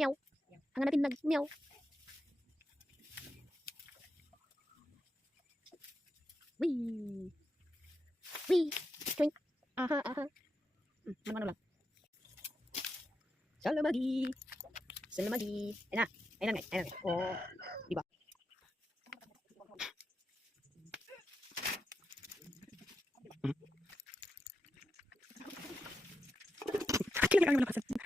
Meow. Ang natin nag-meow. Wee. Wee. Twink. Aha, aha. Ano lang. Salamagi. Salamagi. Ayun na. Ayun na, ayun na. Oh, di ba? Kailangan naman